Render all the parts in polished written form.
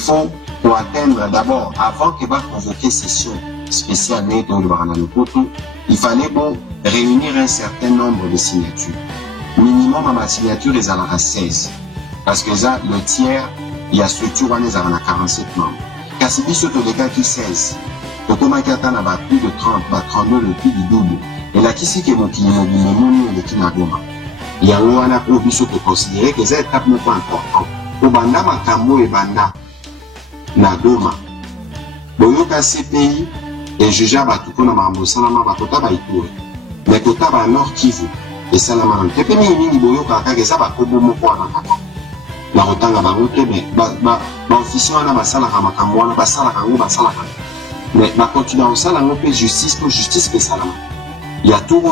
faut, pour atteindre d'abord, avant qu'il va convoquer session spéciale, il fallait bon, réunir un certain nombre de signatures. Minimum, à ma signature, ils allaient à 16. Parce que ça, le tiers, il y a structure, ils allaient à 47 membres. Car si sur les cas qui 16, le comment qui atteint plus de 30, 32, le plus du double. Et là, qui c'est qui est qui est qui n'a goma. Il y a un appel au biso pour considérer que c'est étape beaucoup important. Au banda, makambo et banda, na goma. Boyoka CPI, et juge à Batuko na mambo, salama bakota baitoué. Mais kota ba nord Kivu, et salama. Tepe mingi boyoka kage ça ba kobo moko na kata. La rotanga ba route, mais ba officier wana basala makambo wana basala kango basala kango. Mais ma continuation ça la ngopé justice pour justice que salama. Il y a tout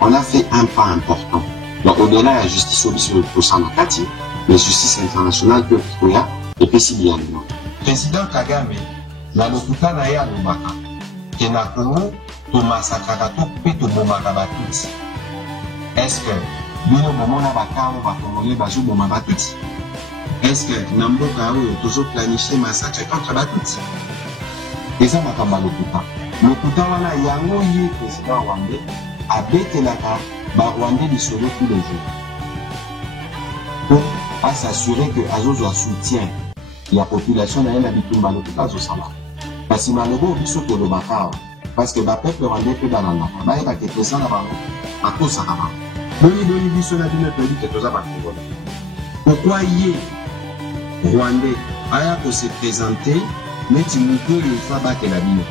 on a fait un pas important. Donc au-delà de la justice au Sanakati, mais justice internationale que Koya et puis si bien. Président Kagame, la lokuta na ya lobaka, que na Congo, to massacre to pito bomaka batuti. Est-ce que bino bomona bakao bakongolais bazo bomaka batuti? Est-ce que Namboka a toujours planifié massacre contre batuti? Et ça makamba lokuta. Lokuta wana yango ye président Rwandais a betelaka ba Rwandais du solo tous les jours. Pour s'assurer que Azozo soutient la population na yena bitumba lokuta zo sala. Parce que malobo biso to lo bakao parce que ba peuple rwandais pe balanda. Ba yeba ke président na bango akosa na bango. Boni biso na bino peli ke toza ba Congo. Pourquoi yé Rwandais aya ko se présenter mais tu nous peux le faire battre la vie.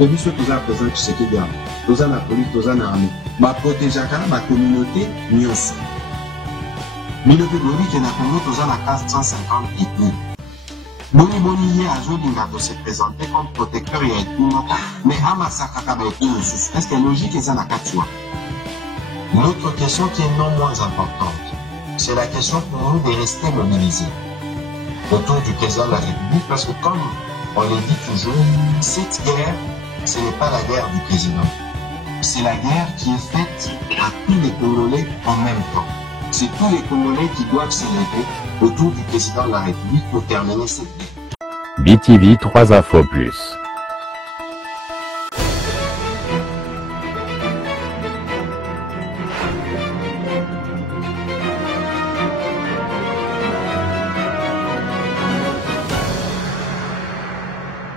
Et puis, ce que tu as présenté, c'est que tu as la police, tu as l'armée. Ma protéger ma communauté, mieux. Mais le plus qui est dans Congo, tu as la 450 ethnies. Boni, il y a un jour où se présenter comme protecteur et tout. Mais à massacre, est-ce que la logique est dans la 4 fois? L'autre question qui est non moins importante, c'est la question pour nous de rester mobilisés autour du président de la République, parce que comme on le dit toujours, cette guerre, ce n'est pas la guerre du président. C'est la guerre qui est faite à tous les Congolais en même temps. C'est tous les Congolais qui doivent s'élever autour du président de la République pour terminer cette guerre. BTV 3 Infos Plus.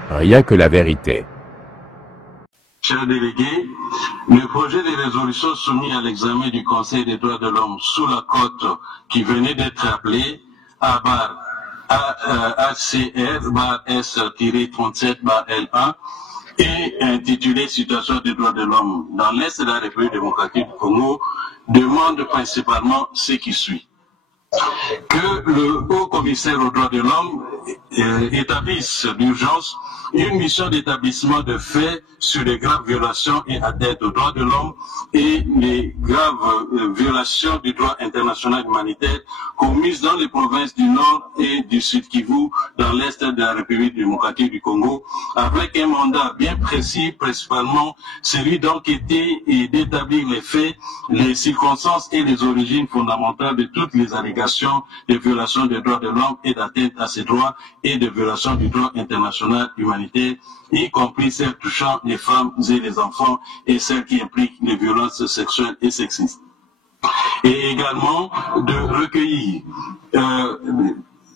Rien que la vérité. Chers délégués, le projet de résolution soumis à l'examen du Conseil des droits de l'homme sous la cote qui venait d'être appelé ACR-S-37-L1 et intitulé Situation des droits de l'homme dans l'Est de la République démocratique du Congo demande principalement ce qui suit. Que le haut commissaire aux droits de l'homme établisse d'urgence une mission d'établissement de faits sur les graves violations et atteintes aux droits de l'homme et les graves violations du droit international humanitaire commises dans les provinces du Nord et du Sud Kivu dans l'Est de la République démocratique du Congo, avec un mandat bien précis, principalement celui d'enquêter et d'établir les faits, les circonstances et les origines fondamentales de toutes les allégations de violations des droits de l'homme et d'atteinte à ces droits et de violations du droit international humanitaire, y compris celles touchant les femmes et les enfants et celles qui impliquent les violences sexuelles et sexistes. Et également de recueillir,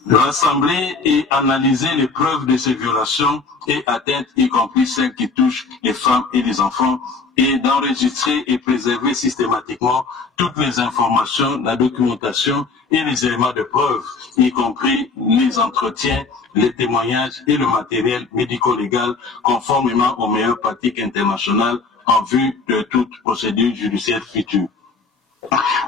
rassembler et analyser les preuves de ces violations et atteintes, y compris celles qui touchent les femmes et les enfants, et d'enregistrer et préserver systématiquement toutes les informations, la documentation et les éléments de preuve, y compris les entretiens, les témoignages et le matériel médico-légal conformément aux meilleures pratiques internationales en vue de toute procédure judiciaire future.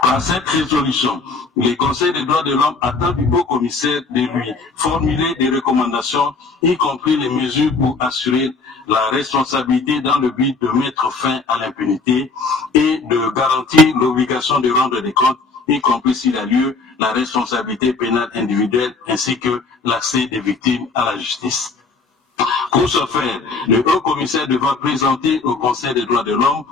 Par cette résolution, le Conseil des droits de l'homme attend du haut commissaire de lui formuler des recommandations, y compris les mesures pour assurer la responsabilité dans le but de mettre fin à l'impunité et de garantir l'obligation de rendre des comptes, y compris s'il a lieu, la responsabilité pénale individuelle ainsi que l'accès des victimes à la justice. Pour ce faire, le haut commissaire devra présenter au Conseil des droits de l'homme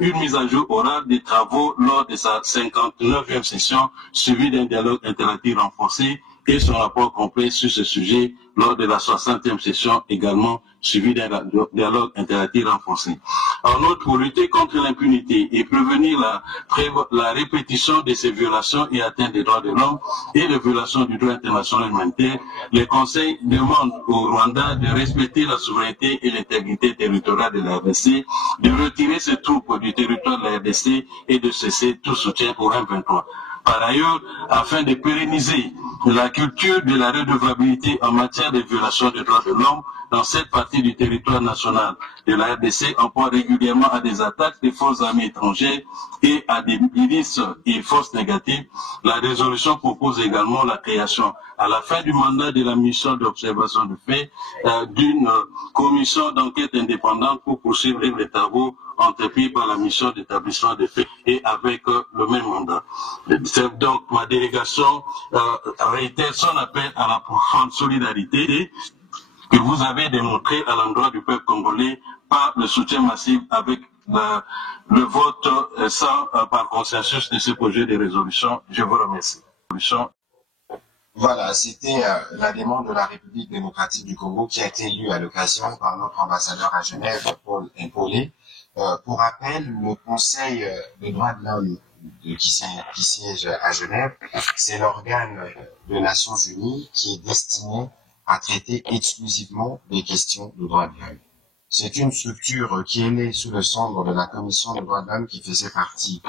une mise à jour orale des travaux lors de sa 59e session, suivie d'un dialogue interactif renforcé et son rapport complet sur ce sujet lors de la 60e session, également suivie d'un dialogue interactif renforcé. En outre, pour lutter contre l'impunité et prévenir la répétition de ces violations et atteintes des droits de l'homme et les violations du droit international humanitaire, le Conseil demande au Rwanda de respecter la souveraineté et l'intégrité territoriale de la RDC, de retirer ses troupes du territoire de la RDC et de cesser tout soutien au M23. Par ailleurs, afin de pérenniser la culture de la redevabilité en matière de violation des droits de l'homme dans cette partie du territoire national de la RDC, on pense régulièrement à des attaques des forces armées étrangères et à des milices et forces négatives. La résolution propose également la création, à la fin du mandat de la mission d'observation de fait, d'une commission d'enquête indépendante pour poursuivre les travaux entrepris par la mission d'établissement des faits et avec le même mandat. Donc, ma délégation réitère son appel à la profonde solidarité que vous avez démontré à l'endroit du peuple congolais par le soutien massif avec le vote par consensus de ce projet de résolution. Je vous remercie. Voilà, c'était la demande de la République démocratique du Congo qui a été lue à l'occasion par notre ambassadeur à Genève, Paul Impolé. Pour rappel, le Conseil des droits de l'homme qui siège à Genève, c'est l'organe des Nations Unies qui est destiné à traiter exclusivement des questions de droits de l'homme. C'est une structure qui est née sous le cendre de la Commission des droits de l'homme qui faisait partie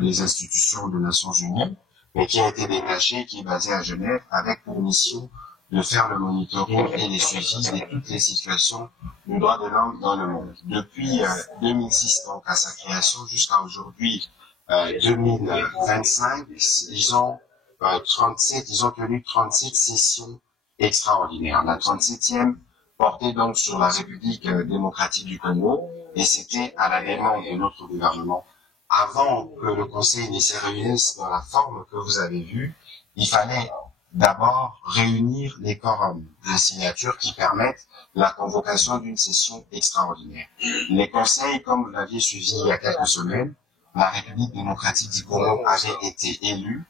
des institutions des Nations Unies, mais qui a été détachée, qui est basée à Genève, avec pour mission de faire le monitoring et les suivis de toutes les situations du droit de l'homme dans le monde. Depuis 2006, donc à sa création, jusqu'à aujourd'hui, 2025, ils ont tenu 37 sessions extraordinaires. La 37e portait donc sur la République démocratique du Congo, et c'était à la demande de notre gouvernement. Avant que le Conseil ne se réunisse dans la forme que vous avez vue, il fallait d'abord réunir les quorums de signatures qui permettent la convocation d'une session extraordinaire. Les conseils, comme vous l'aviez suivi il y a quelques semaines, la République démocratique du Congo avait été élue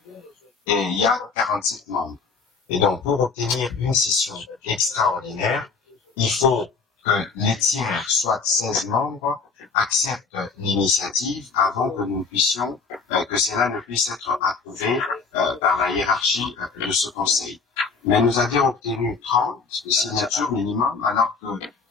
et il y a 47 membres. Et donc, pour obtenir une session extraordinaire, il faut que les tiers, soit 16 membres, acceptent l'initiative avant que nous puissions, que cela ne puisse être approuvé par la hiérarchie de ce conseil. Mais nous avions obtenu 30 signatures minimum, alors que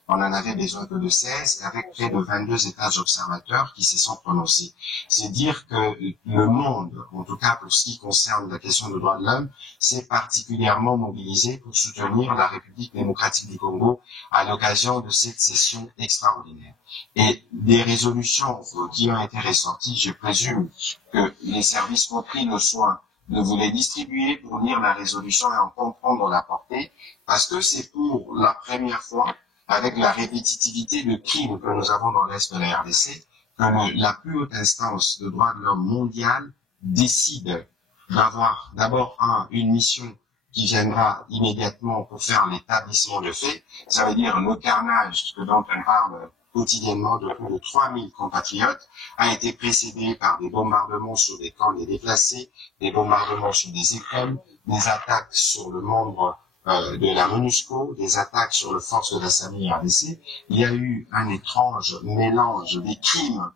on en avait besoin que de 16, avec près de 22 États observateurs qui se sont prononcés. C'est dire que le monde, en tout cas pour ce qui concerne la question des droits de l'homme, s'est particulièrement mobilisé pour soutenir la République démocratique du Congo à l'occasion de cette session extraordinaire. Et des résolutions qui ont été ressorties, je présume que les services ont pris le soin de vous les distribuer pour lire la résolution et en comprendre la portée, parce que c'est pour la première fois, avec la répétitivité de crimes que nous avons dans l'Est de la RDC, que la plus haute instance de droits de l'homme mondiale décide d'avoir d'abord une mission qui viendra immédiatement pour faire l'établissement de faits. Ça veut dire le carnage dont on parle quotidiennement de plus de 3000 compatriotes a été précédé par des bombardements sur des camps des déplacés, des bombardements sur des écoles, des attaques sur le membre de la MONUSCO, des attaques sur les forces de la SAMI RDC. Il y a eu un étrange mélange des crimes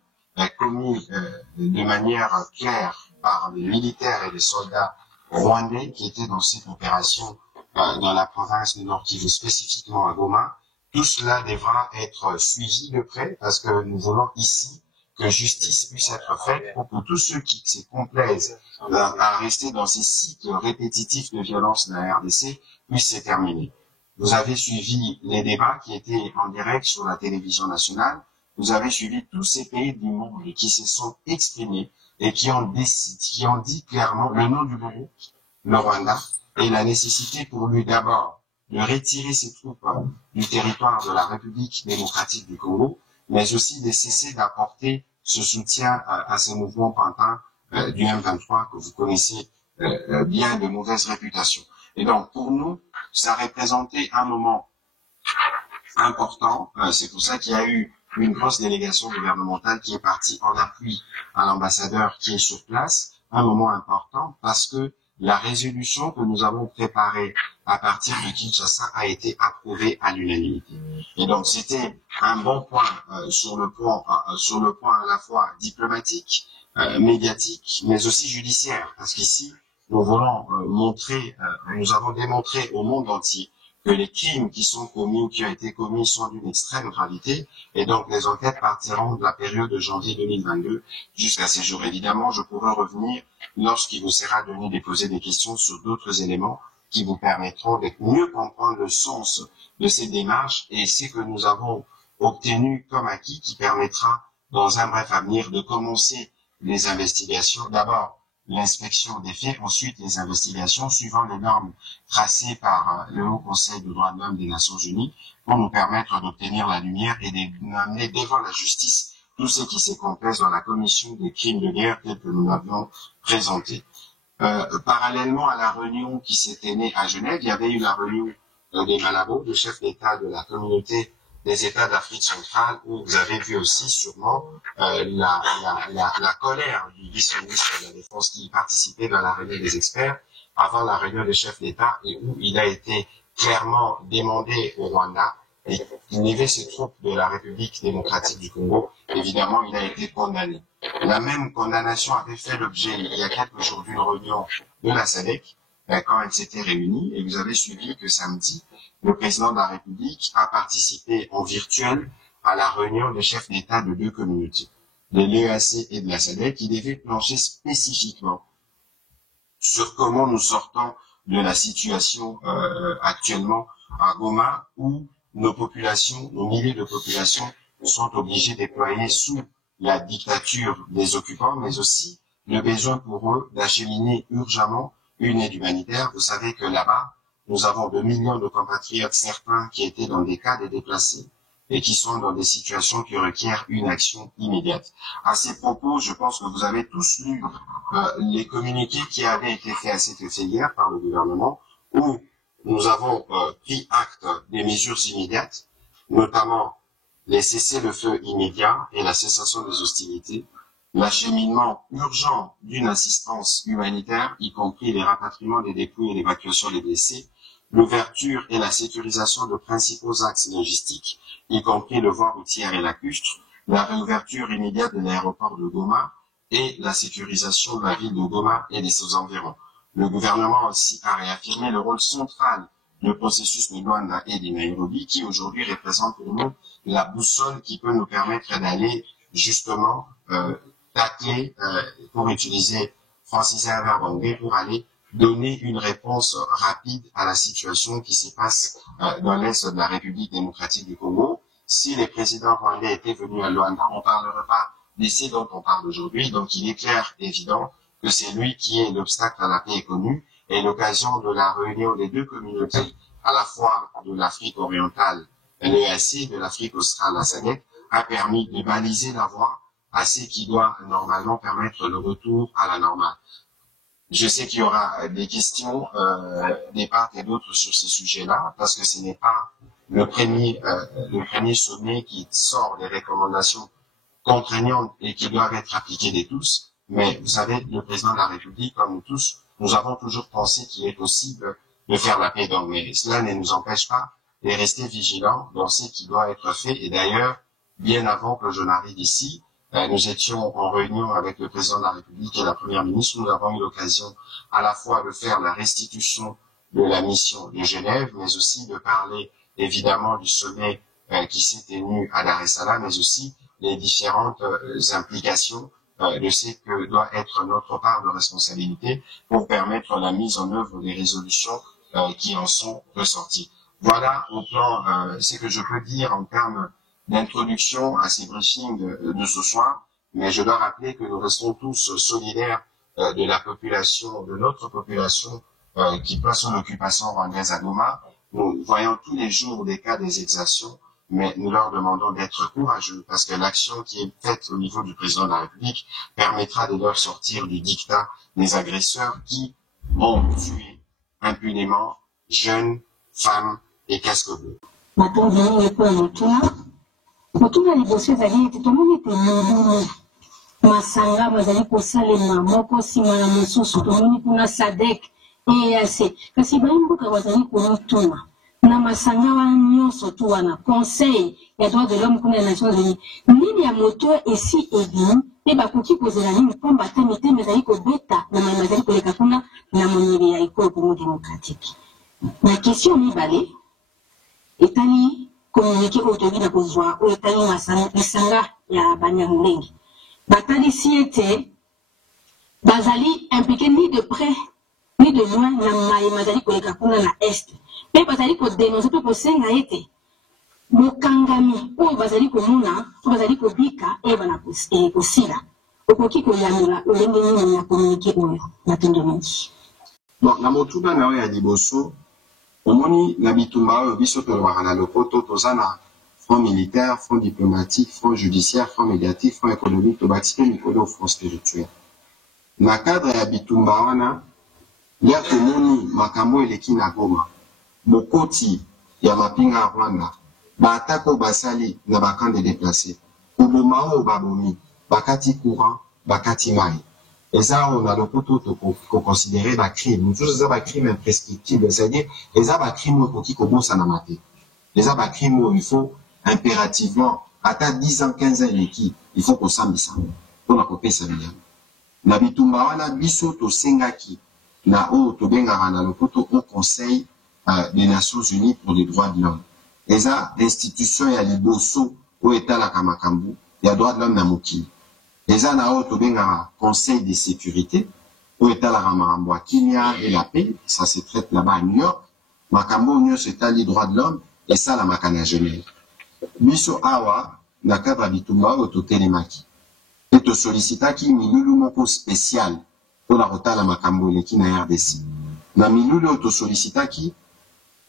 commis de manière claire par les militaires et les soldats rwandais qui étaient dans cette opération dans la province de Nord Kivu, spécifiquement à Goma. Tout cela devra être suivi de près parce que nous voulons ici que justice puisse être faite pour que tous ceux qui se complaisent à rester dans ces cycles répétitifs de violence de la RDC puissent se terminer. Vous avez suivi les débats qui étaient en direct sur la télévision nationale. Vous avez suivi tous ces pays du monde qui se sont exprimés et qui ont dit clairement le nom du groupe, le Rwanda, et la nécessité pour lui d'abord de retirer ses troupes du territoire de la République démocratique du Congo, mais aussi de cesser d'apporter ce soutien à ce mouvement pantin du M23 que vous connaissez bien de mauvaise réputation. Et donc, pour nous, ça représentait un moment important. C'est pour ça qu'il y a eu une grosse délégation gouvernementale qui est partie en appui à l'ambassadeur qui est sur place. Un moment important parce que la résolution que nous avons préparée à partir de Kinshasa a été approuvée à l'unanimité. Et donc c'était un bon point sur le point à la fois diplomatique, médiatique, mais aussi judiciaire, parce qu'ici nous voulons nous avons démontré au monde entier que les crimes qui sont commis ou qui ont été commis sont d'une extrême gravité, et donc les enquêtes partiront de la période de janvier 2022 jusqu'à ces jours. Évidemment, je pourrai revenir lorsqu'il vous sera donné de poser des questions sur d'autres éléments qui vous permettront de mieux comprendre le sens de ces démarches et ce que nous avons obtenu comme acquis qui permettra, dans un bref avenir, de commencer les investigations. D'abord, l'inspection des faits, ensuite les investigations suivant les normes tracées par le Haut Conseil des droits de l'homme des Nations Unies pour nous permettre d'obtenir la lumière et d'amener devant la justice tout ce qui se compose dans la commission des crimes de guerre telle que nous l'avions présenté. Parallèlement à la réunion qui s'était née à Genève, il y avait eu la réunion des Malabo, le chef d'État de la communauté des États d'Afrique centrale, où vous avez vu aussi sûrement la colère du vice-ministre de la Défense qui participait dans la réunion des experts avant la réunion des chefs d'État et où il a été clairement demandé au Rwanda d'inhiber ses troupes de la République démocratique du Congo. Évidemment, il a été condamné. La même condamnation avait fait l'objet il y a quelques jours d'une réunion de la SADC quand elle s'était réunie et vous avez suivi que samedi, le président de la République a participé en virtuel à la réunion des chefs d'État de deux communautés, de l'EAC et de la SADC, qui devaient plancher spécifiquement sur comment nous sortons de la situation actuellement à Goma, où nos populations, nos milliers de populations sont obligées de déployer sous la dictature des occupants, mais aussi le besoin pour eux d'acheminer urgemment une aide humanitaire. Vous savez que là-bas, nous avons 2 millions de compatriotes, certains qui étaient dans des cas de déplacés et qui sont dans des situations qui requièrent une action immédiate. À ces propos, je pense que vous avez tous lu les communiqués qui avaient été faits à cet effet hier par le gouvernement, où nous avons pris acte des mesures immédiates, notamment les cessez-le-feu immédiats et la cessation des hostilités, l'acheminement urgent d'une assistance humanitaire, y compris les rapatriements des dépouilles et l'évacuation des blessés, l'ouverture et la sécurisation de principaux axes logistiques, y compris le voie routière et lacustre, la réouverture immédiate de l'aéroport de Goma et la sécurisation de la ville de Goma et de ses environs. Le gouvernement aussi a réaffirmé le rôle central du processus de Luanda et de Nairobi, qui aujourd'hui représente pour nous la boussole qui peut nous permettre d'aller justement tacler, pour utiliser Francis Herbert Bangé, pour aller donner une réponse rapide à la situation qui se passe dans l'est de la République démocratique du Congo. Si les présidents rwandais étaient venus à Luanda, on ne parlerait pas d'essai dont on parle aujourd'hui, donc il est clair et évident que c'est lui qui est l'obstacle à la paix est connu, et l'occasion de la réunion des deux communautés, à la fois de l'Afrique orientale, l'EAC, de l'Afrique australe, la SADC, a permis de baliser la voie à ce qui doit normalement permettre le retour à la normale. Je sais qu'il y aura des questions des part et d'autres sur ces sujets-là, parce que ce n'est pas le premier sommet qui sort des recommandations contraignantes et qui doivent être appliquées de tous. Mais vous savez, le président de la République, comme nous tous, nous avons toujours pensé qu'il est possible de faire la paix. Donc, mais cela ne nous empêche pas de rester vigilants dans ce qui doit être fait. Et d'ailleurs, bien avant que je n'arrive ici, nous étions en réunion avec le président de la République et la première ministre. Nous avons eu l'occasion à la fois de faire la restitution de la mission de Genève, mais aussi de parler évidemment du sommet qui s'est tenu à Dar es Salaam, mais aussi les différentes implications de ce que doit être notre part de responsabilité pour permettre la mise en œuvre des résolutions qui en sont ressorties. Voilà au plan ce que je peux dire en termes d'introduction à ces briefings de ce soir, mais je dois rappeler que nous restons tous solidaires de la population, de notre population qui passe sous l'occupation rwandaise à Goma. Nous voyons tous les jours des cas des exactions, mais nous leur demandons d'être courageux parce que l'action qui est faite au niveau du président de la République permettra de leur sortir du dictat des agresseurs qui ont tué impunément jeunes, femmes et casques bleus. Motuna liboso ezali ete tomoni ete masanga bazali kosalema moko nsima na mosusu tomoni kuna sadek EAC kasi bayimbuka bazali komotuna na masanga wana nyonso tu wana conseil ya droit de l'homme kuna ya Nations Unies nini ya moto esi ebimi mpe bakoki kozela nini pamba te mitema ezali kobeta na mayima ezali koleka kuna na monyele ya ekolo Congo démocratique na question mibale etali communiqué oyo toyebi na kozwa oyo etali lisanga ya banyamulenge batalisi ete bazali impliqué ni de près ni de loin na mayima ezali koleka kuna na est mpe bazali kodénonce mpe kosenga ete mokangami oyo bazali komona to bazali kobika eyebana kosila okoki koyanola olenge nini ya communiqué oyo na tondo mingi bon na motuba na oyo ya liboso omoni na bitumba oyo biso tolobaka na lopoto toza na front militaire, front diplomatique, front judiciaire, front médiatique, front économique, tobati mpe mikolo front spirituel. Na cadre ya bitumba wana ya tomoni makambo eleki na Goma bokoti ya mapinga ya Rwanda baatako basali na bakamp de déplacé koboma oyo babomi bakati courant bakati mai eza oyo na lopoto tokoconsidere bacrime mosusu eza bacrime imprescriptible c'est-à-dire eza bacrime oyo ekoki kobosana te eza bacrime oyo il faut impérativement ata 10 ans 15 ans eleki il faut kosambisa mpona kopesa bilamba na bitumba wana biso tosengaki na oyo tobengaka na lopoto au conseil des Nations Unies pour les droits de l'homme eza institution ya liboso oyo etalaka makambo ya droit de l'homme na mokili eza na oyo tobengaka conseil de sécurité oyo etalaka makambo ya kimia et la paix ça se traite là-bas à New York makambo nyonso etali droit de l'homme esalamaka na Genève biso awa na cadre ya bitumba oyo totelemaki mpe tosolicitaki milulu moko spécial mpona kotala makambo eleki na RDC na milulu oyo tosolicitaki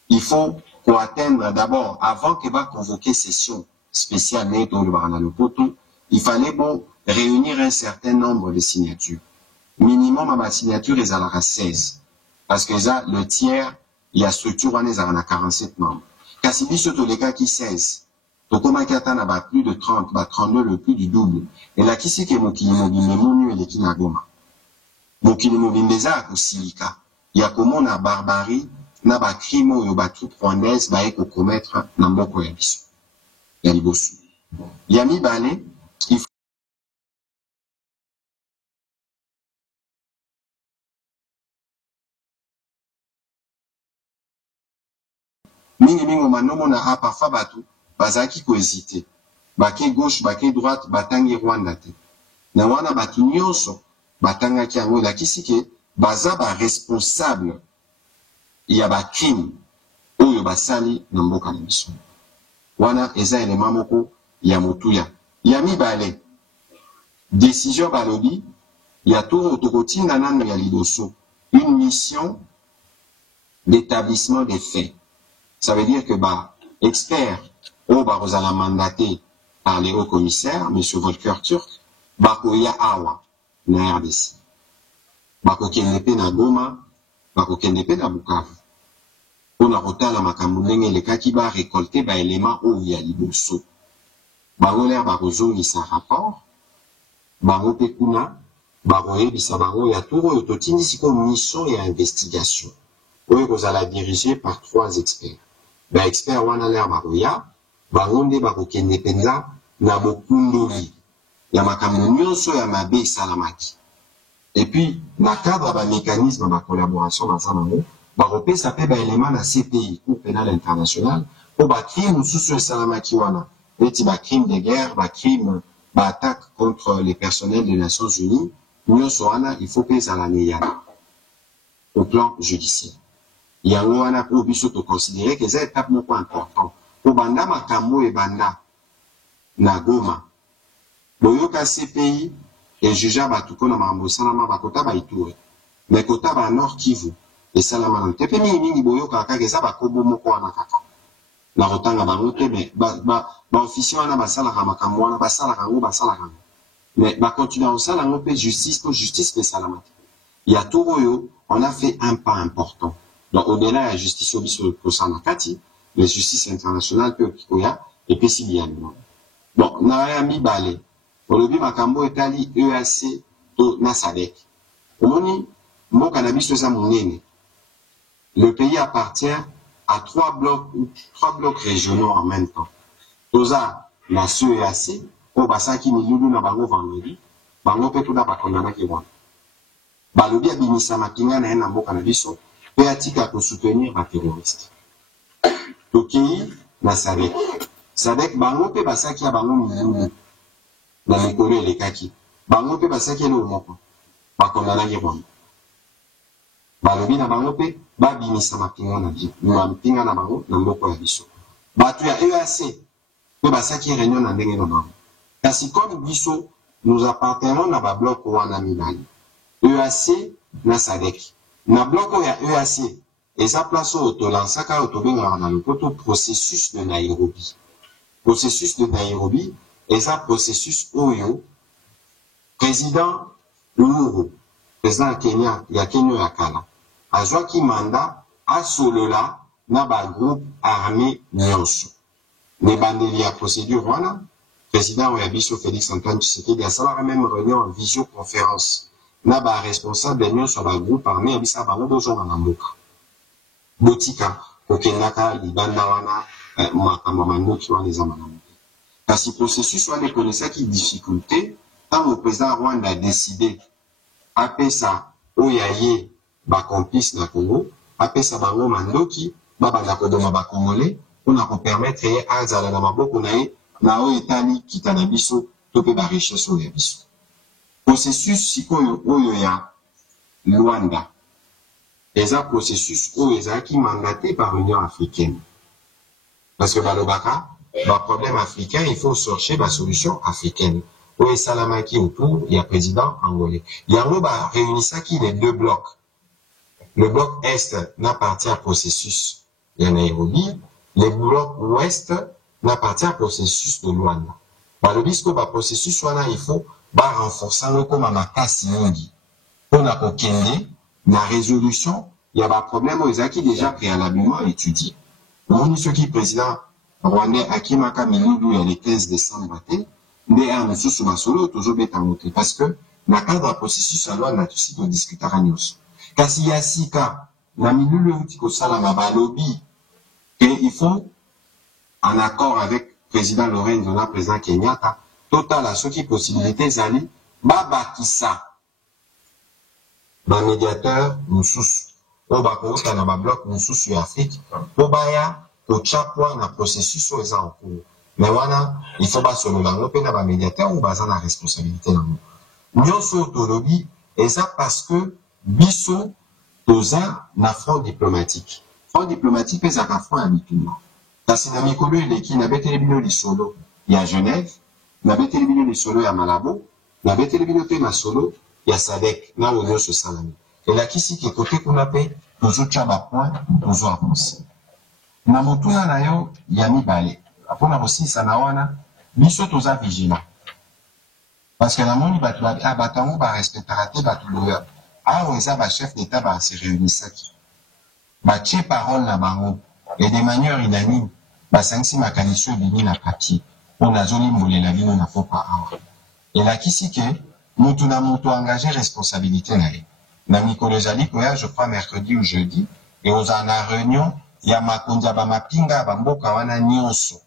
il faut atteindre d'abord avant que va convoquer session spéciale il fallait bon réunir un certain nombre de signatures minimum ma signature est à la 16 parce que ça le tiers il y a structure on est à 47 membres kasi biso to les gars qui 16 donc comment katana ba plus de 30 ba 32 le plus du double et là qui c'est que mokili mobimbe monu ele ki na Goma mokili mobimbe za ko silika ya komona barbarie na ba crime oyo ba troupe rwandaise ba eko commettre na mboko ya biso ya liboso ya mibale il faut mingi manomo na a parfois batu bazaki ko hésiter bake gauche bake droite batangi Rwanda te na wana batu nyonso batangaki yango lakisi ke baza ba responsable ya ba crime oyo basali na mboka na biso wana eza elema moko ya motuya ya mibale décision balobi ya to tokotinda nano ya liboso une mission d'établissement des faits ça veut dire que ba expert au barozala mandaté par les hauts commissaires monsieur Volker Turk bakoya awa na RDC bakokende pe na Goma bakokende pe na Bukavu pona kotala makambo ndenge lekaki ba récolter ba élément oyo ya liboso bango ler bakozongisa rapport bango pe kuna bakoyebisa bango ya turo oyo totindisi ko mission ya investigation oyo kozala dirigé par 3 experts ba expert wana ler bakoya bango nde bakokende penza na bokundoli ya makambo nyonso ya mabe salamaki et puis na cadre ba mécanisme ba collaboration baza bango bakopesa pe ba élément na CPI Cour pénale internationale po ba crime mosusu esalamaki wana neti ba crime de guerre ba crime ba attaque contre les personnels des Nations Unies nyonso wana il faut pesa la meya au plan judiciaire yango wana po biso to considérer que c'est étape moko important po banda makambo e banda na Goma boyoka CPI et juge batu kona mambo salama bakota ba Ituri mais kota ba Nord Kivu et salama na tepe mingi boyoka kaka eza bakobo moko wana kaka na rotanga bango te mais ba officier wana basala ka makambo wana basala kango mais ba continuer osala ngo pe justice pe salama il y a tout oyo on a fait un pas important donc au-delà de la justice obiso kosana kati la justice internationale pe kikoya et puis si bien bon na ya mibale olobi makambo etali EAC to na SADC. Omoni mboka na biso eza monene. Le pays appartient à trois blocs régionaux en même temps. Toza na EAC o basaki milulu na bango vendredi, bango pe tuda bakondana ki wana. Balobi abimisa makinga na na mboka na biso pe atika ko soutenir ba terroristes. Tokei na SADC. SADC bango pe basaki ya bango milulu na mikolo elekaki. Bango pe basaki ele omoko bakondana ki wana. Balobi na bango pe babimisa makinga na bango na mboka ya biso. Batu ya EAC pe basaki réunion na ndenge na bango. Kasi comme biso nous appartenons na ba bloc wana mibali. EAC na SADC. Na bloc ya EAC eza place au tolansaka otobenga na lopoto processus de Nairobi. Processus de Nairobi eza processus oyo président Uhuru, président Kenya ya kala azwaki manda asolola na ba groupe armé nyonso. Ne bandeli ya procédure wana président ya biso Félix Antoine Tshisekedi asala même réunion en visioconférence na ba responsable nyonso ba groupe armé ya bisa bango bozonga na mboka. Botika okendaka libanda wana makambo mandoki wana eza malamu. Kasi processus wana ekonnisaki difficulté tant le président Rwanda a décidé apesa oyaye ba complice na Congo, apesa bango mandoki babanda kodoma ba Congolais pour ko permettre ye azala na maboko na ye na o etali kita na biso to pe ba richesse ya biso. Processus sikoyo oyo ya Rwanda eza processus oyo ezaki mandaté par l'Union africaine. Parce que balobaka ba problème africain, il faut chercher la solution africaine. Oyo salamaki autour, il y a président angolais. Yango ba réunissaki les deux blocs. Le bloc est n'appartient à processus de Nairobi, le bloc ouest n'appartient à processus de Luanda. Ba le disco ba processus wana il faut ba renforcer le comme makasi mingi. Pour na kokende na résolution, il y a ba problème aux acquis déjà préalablement étudié. On ce qui président rwandais akimaka milulu ya le 15 décembre matin, nde a mosusu masolo toujours beta moté parce que na cadre ya processus ya Luanda tusi to discutera nyonso. Kasi ya sika na milulu uti ko sala na balobi et il faut en accord avec président Lorenzo na président Kenyatta total à ce qui possibilité zali babakisa ba médiateur mosusu o ba ko na ba bloc mosusu ya Afrique po baya ko chapwa na processus oyo eza en cours. Mais wana il faut ba solo bango pe na ba médiateur ou baza na responsabilité na mo. Nyonso tolobi eza parce que biso toza na front diplomatique. Front diplomatique eza ka front habituellement. Kasi na mikolo eleki na beteli bino lisolo ya Genève, na beteli bino lisolo ya Malabo, na beteli bino te na solo ya SADC na o nyonso salami. Elakisi ke kote kuna pe tozotia ba point tozo avancer. Na motuna na yo ya mibale apona kosisa na wana biso toza vigilant. Parce que la moni batu batango ba respectera te batu loya. Awa eza ba chef d'état ba se réunissaki. Ba tie parole na bango et de manière unanime ba sangisi makanisi bini na papier. On a zoli molela bino na fopa awa. Elakisi ke mutu na mutu engagé responsabilité na ye. Na mikolo zali koya je crois mercredi ou jeudi et aux en réunion ya makonza ba mapinga ba mboka wana nyonso.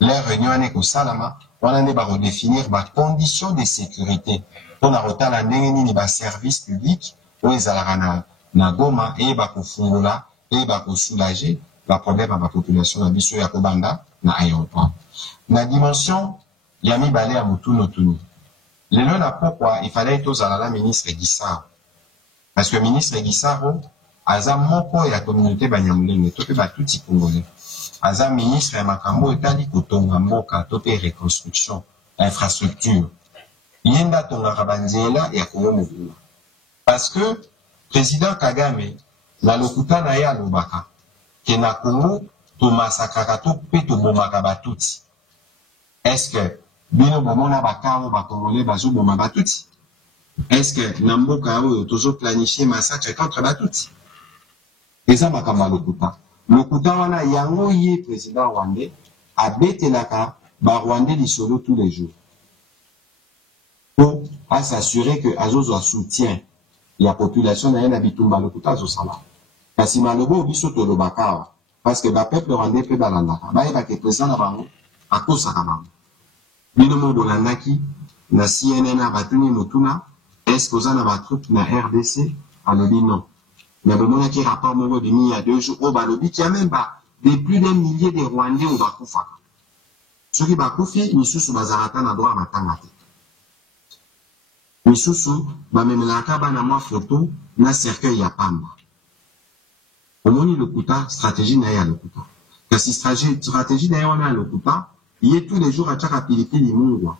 Les réunions ne ko salama wana ne ba redéfinir ba conditions de sécurité pour na rotala ndenge nini ba service public o ezalaka na Goma et ba kufungula et ba ko soulager ba problème ba population na biso ya kobanda na aéroport. Na dimension ya mibale ya mutuno tuni. Lelo na pourquoi il fallait tozala la ministre Gisaro. Parce que ministre Gisaro aza moko ya communauté banyamulenge to pe batuti congolais. Aza ministre ya makambo etali kotonga mboka to pe reconstruction infrastructure. Yenda tonga banzela ya Congo mobimba. Parce que président Kagame na lokuta na ya lobaka ke na Congo to masakaka to pe to bomaka batuti. Est-ce que bino bomona bakao ba congolais bazo bomaka batuti? Est-ce que na mboka oyo tozo planifier massacre contre batuti? Eza makamba lokuta. Lokuta wana yango ye président rwandais abetelaka ba rwandais lisolo tous les jours. pour s'assurer que Azozo soutient la population na bitumba lokuta zo sala. Kasi malobo biso to lobaka parce que ba peuple rwandais pe balandaka. Ba yeba ke président na bango akosa ka bango. Bino mo bolandaki na CNN abatuni motuna est-ce que oza na ba troupe na RDC alobi non. Mais bon on a qui rapport mongo de il y a 2 jours au balobi qui a même pas de plus d'un millier de Rwandais au bakufa. Ceux qui bakufi misusu bazarata na droit matanga te. Misusu bamemelaka bana mwa photo na cercueil ya pamba. Omoni lokuta stratégie na ya lokuta. Kasi stratégie na ya wana lokuta, yé tous les jours à chaka pilipili mungwa.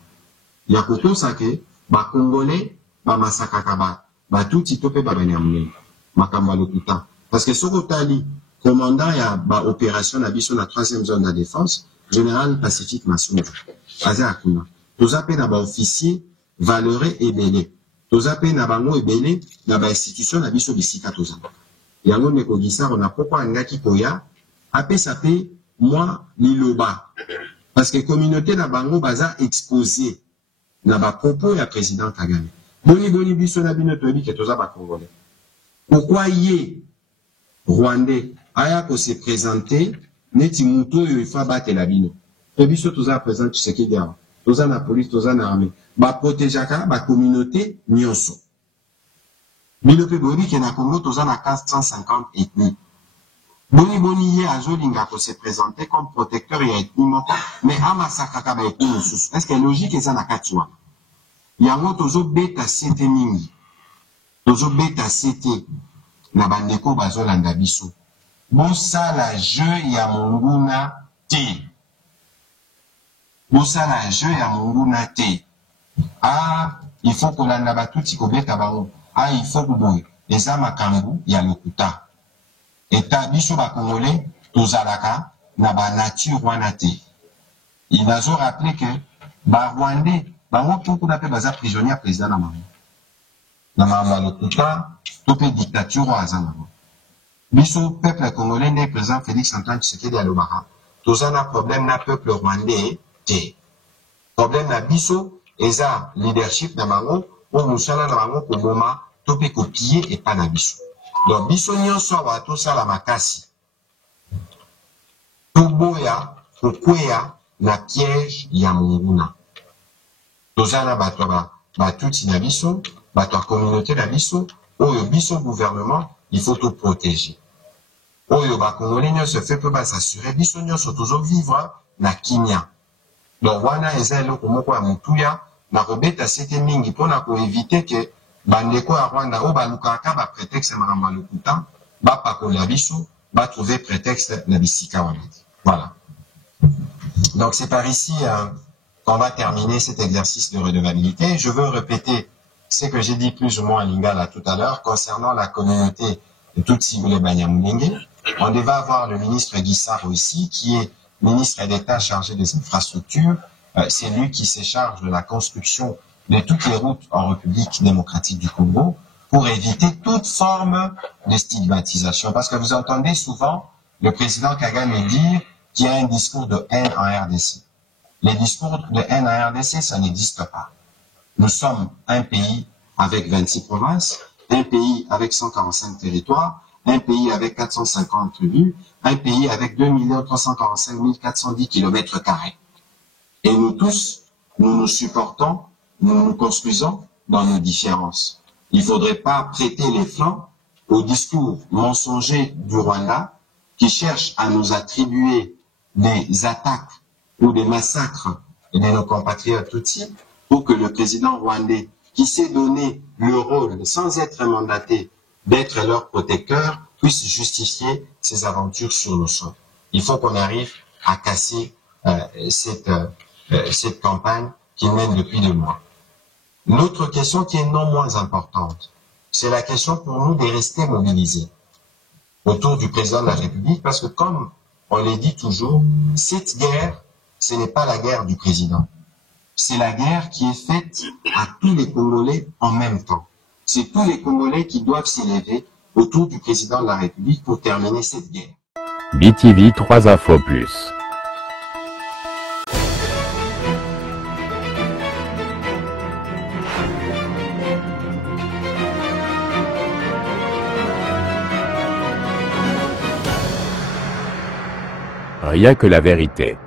Ya koto sake ba congolais ba masakaka ba tuti tope ba banyamune. Makamba lokuta. Parce que soko tali commandant ya ba opération na biso na 3e zone de défense, général Pacifique Massoudou. Aza akuna. Tozape na ba officier valeureux et belé. Tozape na bango ebele na ba institution na biso bisika tozamba. Yango ndeko Gisaro na poko angaki koya apesa pe moi liloba parce que communauté na bango baza exposé na ba propos ya président Kagame. Boni biso na bino toyebi ke toza ba congolais. Pourquoi yé Rwandais aya ko se présenter neti muto yo ifa batela bino. To biso toza présent Tshisekedi awa. Toza na police, toza na armée. Ba protégeaka ba communauté nyonso. Bino pe boyebi ke na Congo toza na 450 ethnies. Boni ye azolinga ko se présenter comme protecteur ya ethnie moko, mais amasakaka ba ethnie mosusu. Est-ce que logique eza na kati wana? Yango tozo beta sete mingi. Tozo beta sete na bandeko bazolanda biso. Bosala jeu ya monguna te. Bosala jeu ya monguna te. Ah, il faut qu'on landa batuti ko beta bango. Ah, il faut que boy. Eza makambu ya lokuta. Eta biso ba congolais tozalaka na ba nature wana te. Il a rappelé que ba rwandais bango toko na pe baza prisonnier président na mama. Na mama lokuta to pe dictature azana. Biso peuple congolais ne président Félix Antoine Tshisekedi alobaka. Tozana problème na peuple rwandais te. Problème na biso eza leadership na bango o musala na bango ko boma to pe copier et pas na biso. Donc biso nyonso wa to sala makasi. Toboya kokweya na piège ya monguna. Tozana bato batuti na biso, bato communauté na biso, oyo biso gouvernement, il faut tout protéger. Oyo ba congolais nyonso fait peut pas s'assurer biso nyonso tozo vivre na kimia. Donc wana eza eloko moko ya mutuya na kobeta sete mingi pona ko éviter que bandeko ya Rwanda o balukaka ba prétexte maramba lokuta ba pakola biso ba trouver prétexte na bisika wana. Voilà. Donc c'est par ici qu'on va terminer cet exercice de redevabilité. Je veux répéter ce que j'ai dit plus ou moins à Lingala tout à l'heure concernant la communauté de Tutsi ou les Banyamulenge. On devait avoir le ministre Gisaro ici, qui est ministre d'État chargé des infrastructures. C'est lui qui se charge de la construction de toutes les routes en République démocratique du Congo pour éviter toute forme de stigmatisation. Parce que vous entendez souvent le président Kagame dire qu'il y a un discours de haine en RDC. Les discours de haine en RDC, ça n'existe pas. Nous sommes un pays avec 26 provinces, un pays avec 145 territoires, un pays avec 450 tribus, un pays avec 2 345 410 km². Et nous tous, nous nous supportons, nous nous construisons dans nos différences. Il ne faudrait pas prêter les flancs au discours mensonger du Rwanda qui cherche à nous attribuer des attaques ou des massacres de nos compatriotes Tutsis pour que le président rwandais, qui s'est donné le rôle, sans être mandaté, d'être leur protecteur, puisse justifier ses aventures sur nos sols. Il faut qu'on arrive à casser cette campagne qui mène depuis 2 mois. L'autre question qui est non moins importante, c'est la question pour nous de rester mobilisés autour du président de la République, parce que comme on le dit toujours, cette guerre, ce n'est pas la guerre du président. C'est la guerre qui est faite à tous les Congolais en même temps. C'est tous les Congolais qui doivent s'élever autour du président de la République pour terminer cette guerre. BTV 3 Infos Plus. rien que la vérité.